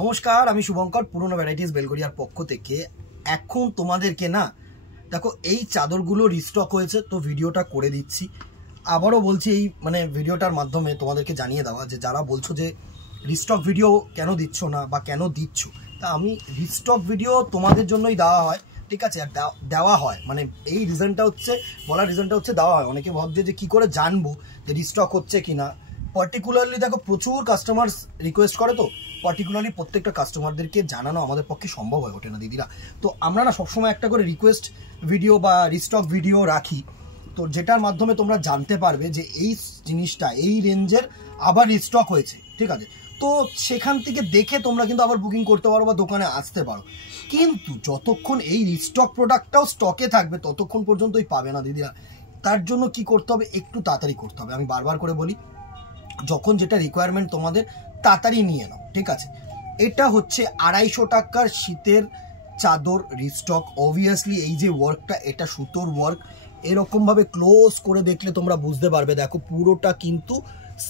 নমস্কার, আমি শুভঙ্কর পুরনো ভ্যারাইটিস বেলগড়িয়ার পক্ষ থেকে। এখন তোমাদেরকে না দেখো এই চাদরগুলো রিস্টক হয়েছে, তো ভিডিওটা করে দিচ্ছি। আবারও বলছি, এই ভিডিওটার মাধ্যমে তোমাদেরকে জানিয়ে দেওয়া যে যারা বলছো যে রিস্টক ভিডিও কেন দিচ্ছ না বা কেন দিচ্ছ, তা আমি রিস্টক ভিডিও তোমাদের জন্যই দেওয়া হয়, ঠিক আছে। আর দেওয়া হয় এই রিজনটা হচ্ছে, বলার রিজনটা হচ্ছে দেওয়া হয়। অনেকে ভাবছে যে কী করে জানবো যে রিস্টক হচ্ছে কিনা। পার্টিকুলারলি দেখো প্রচুর কাস্টমার্স রিকোয়েস্ট করে, তো পার্টিকুলারলি প্রত্যেকটা কাস্টমারদেরকে জানানো আমাদের পক্ষে সম্ভব হয়ে ওঠে না দিদিরা। তো আমরা না সবসময় একটা করে রিকোয়েস্ট ভিডিও বা রিস্টক ভিডিও রাখি, তো যেটার মাধ্যমে তোমরা জানতে পারবে যে এই জিনিসটা এই রেঞ্জের আবার রিস্টক হয়েছে, ঠিক আছে। তো সেখান থেকে দেখে তোমরা কিন্তু আবার বুকিং করতে পারো বা দোকানে আসতে পারো। কিন্তু যতক্ষণ এই রিস্টক প্রোডাক্টটাও স্টকে থাকবে ততক্ষণ পর্যন্তই পাবে না দিদিরা। তার জন্য কি করতে হবে, একটু তাড়াতাড়ি করতে হবে। আমি বারবার করে বলি, যখন যেটা রিকোয়ারমেন্ট তোমাদের তাড়াতাড়ি নিয়ে নাও, ঠিক আছে। এটা হচ্ছে 250 টাকার শীতের চাদর রিস্টক। অবভিয়াসলি এই যে ওয়ার্কটা, এটা সুতোর ওয়ার্ক। এরকমভাবে ক্লোজ করে দেখলে তোমরা বুঝতে পারবে। দেখো পুরোটা কিন্তু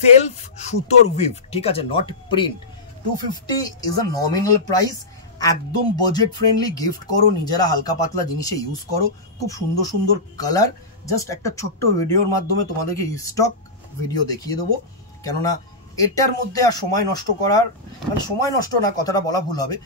সেলফ সুতোর উইভ, ঠিক আছে, not print. 250 is a nominal price. একদম বাজেট ফ্রেন্ডলি, গিফট করো, নিজেরা হালকা পাতলা জিনিসে ইউজ করো। খুব সুন্দর সুন্দর কালার। জাস্ট একটা ছোট্ট ভিডিওর মাধ্যমে তোমাদেরকে রিস্টক ভিডিও দেখিয়ে দেবো, কেননা এটার মধ্যে আর সময় নষ্ট করার সময় নষ্ট না, কথাটা বলা ভুল হবে।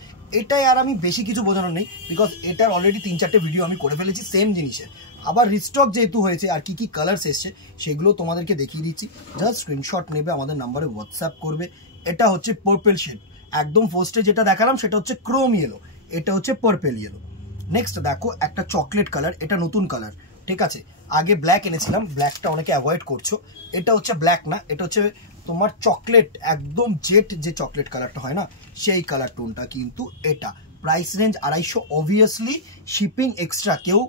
এটাই আর আমি বেশি কিছু বোঝানোর নেই, বিকজ এটার অলরেডি 3-4টে ভিডিও আমি করে ফেলেছি সেম জিনিসের। আবার রিস্টক যেহেতু হয়েছে আর কি কি কালার্স এসছে সেগুলো তোমাদেরকে দেখিয়ে দিচ্ছি। জাস্ট স্ক্রিনশট নেবে, আমাদের নাম্বারে হোয়াটসঅ্যাপ করবে। এটা হচ্ছে পার্পল শেড, একদম ফার্স্টে যেটা দেখালাম সেটা হচ্ছে ক্রোম ইয়েলো, এটা হচ্ছে পার্পল ইয়েলো। নেক্সট দেখো একটা চকলেট কালার, এটা নতুন কালার, ঠিক আছে। আগে ব্ল্যাক এনেছিলাম, ব্ল্যাকটা অনেকে অ্যাভয়েড করছো। এটা হচ্ছে ব্ল্যাক না, এটা হচ্ছে তোমার চকলেট, একদম জেট যে চকলেট কালারটা হয় না, সেই কালার টোনটা কিন্তু এটা। Price range 250। Obviously shipping extra. কেউ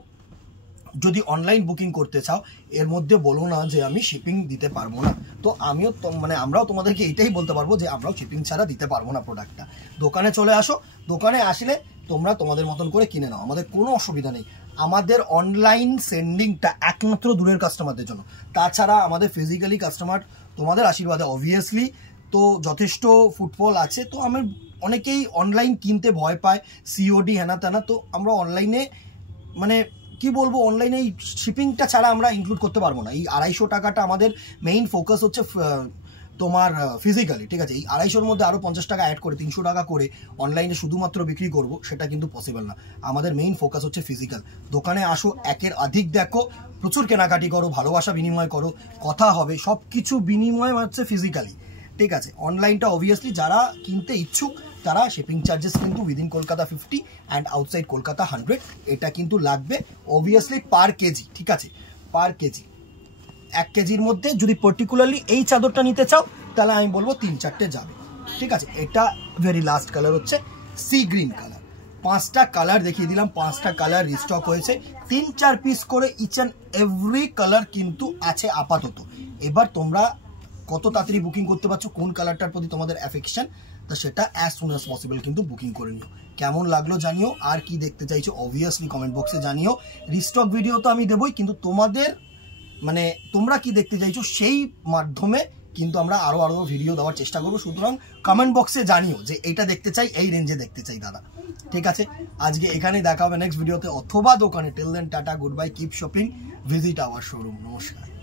যদি অনলাইন বুকিং করতে চাও এর মধ্যে বলো না যে আমি শিপিং দিতে পারবো না। তো আমিও আমরাও তোমাদেরকে এটাই বলতে পারবো যে আমরাও শিপিং ছাড়া দিতে পারবো না প্রোডাক্টটা। দোকানে চলে আসো, দোকানে আসলে তোমরা তোমাদের মতন করে কিনে নাও, আমাদের কোনো অসুবিধা নেই। আমাদের অনলাইন সেন্ডিংটা একমাত্র দূরের কাস্টমারদের জন্য। তাছাড়া আমাদের ফিজিক্যালি কাস্টমার তোমাদের আশীর্বাদে অবভিয়াসলি তো যথেষ্ট ফুটফল আছে। তো আমি অনেকেই অনলাইন কিনতে ভয় পায়, সিওডি হেনা তেনা। তো আমরা অনলাইনে কি বলবো, অনলাইনে এই শিপিংটা ছাড়া আমরা ইনক্লুড করতে পারবো না। এই 250 টাকাটা আমাদের মেইন ফোকাস হচ্ছে তোমার ফিজিক্যালি, ঠিক আছে। এই 250-র মধ্যে আরও 50 টাকা অ্যাড করে 300 টাকা করে অনলাইনে শুধুমাত্র বিক্রি করব, সেটা কিন্তু পসিবল না। আমাদের মেইন ফোকাস হচ্ছে ফিজিক্যাল। দোকানে আসো, একের অধিক দেখো, প্রচুর কেনাকাটি করো, ভালোবাসা বিনিময় করো, কথা হবে, সব কিছু বিনিময় হচ্ছে ফিজিক্যালি, ঠিক আছে। অনলাইনটা অবভিয়াসলি যারা কিনতে ইচ্ছুক তারা শিপিং চার্জেস কিন্তু within Kolkata 50 and outside Kolkata 100, এটা কিন্তু লাগবে অবভিয়াসলি পার কেজি, ঠিক আছে। পার কেজি 1 কেজির মধ্যে যদি পার্টিকুলারলি এই চাদরটা নিতে চাও তাহলে আমি বলবো 3-4টে যাবে, ঠিক আছে। এটা ভেরি লাস্ট কালার হচ্ছে সি গ্রিন কালার। 5টা কালার দেখিয়ে দিলাম, 5টা কালার রিস্টক হয়েছে। 3-4 পিস করে ইচ অ্যান্ড এভরি কালার কিন্তু আছে আপাতত। এবার তোমরা কত তাড়াতাড়ি বুকিং করতে পারছো, কোন কালারটার প্রতি তোমাদের অ্যাফেকশন, তা সেটা অ্যাজ সুন অ্যাজ পসিবল কিন্তু বুকিং করে নিও। কেমন লাগলো জানিও, আর কি দেখতে চাইছো অবভিয়াসলি কমেন্ট বক্সে জানিও। রিস্টক ভিডিও তো আমি দেবই, কিন্তু তোমাদের তোমরা কি দেখতে চাইছো সেই মাধ্যমে কিন্তু আমরা আরো ভিডিও দেওয়ার চেষ্টা করবো। সুতরাং কমেন্ট বক্সে জানিও যে এইটা দেখতে চাই, এই রেঞ্জে দেখতে চাই দাদা, ঠিক আছে। আজকে এখানেই দেখা হবে নেক্সট ভিডিওতে অথবা দোকানে। টিল দেন টাটা, goodbye, keep shopping, visit our showroom. নমস্কার।